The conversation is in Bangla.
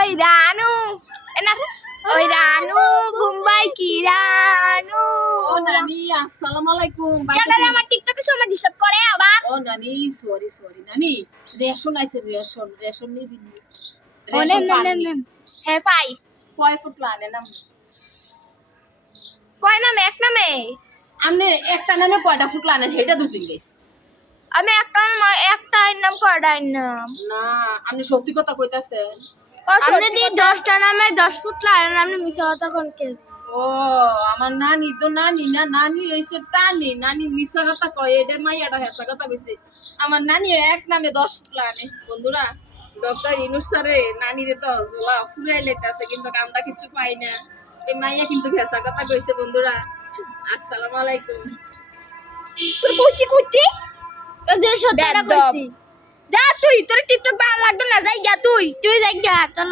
ওই রানু এনা ওই রানু মুম্বাই কি রানু ও নানি আসসালামু আলাইকুম। কেন আমার টিকটকে সময় ডিস্টার্ব করে আবার ও নানি সরি নানি রেশন আইছে রেশন নিবি ও নেম হে ফাই কয় ফুট লানে নাম কয় নামে এক নামে আমনে একটা নামে কয়টা ফুট লানে হেটা দুজিন গেছে আমি একটা নাম কয়টা নাম না আপনি সত্যি কথা কইতাছেন। আপনি দি 10টা নামে 10 ফুট লাইন আপনি মিছা কথা কোনকে ও আমার নানি তো নানি না নানি হইছে টানি নানি মিছা কথা কয় এটা মাইয়াটা হেসা কথা কইছে। আমার নানি এক নামে 10 ফুট লানে বন্ধুরা ডক্টর ইনুস স্যারে নানিরে তো জোলা ফুরাই লাইতাছে কিন্তু আমরা কিছু পাই না। এই মাইয়া কিন্তু হেসা কথা কইছে বন্ধুরা। আসসালামু আলাইকুম। তোর কইছি যে সত্যটা কইছি যা তুই তোর টিকটক ভালো লাগতো না যাই গা তুই যাই গা তোর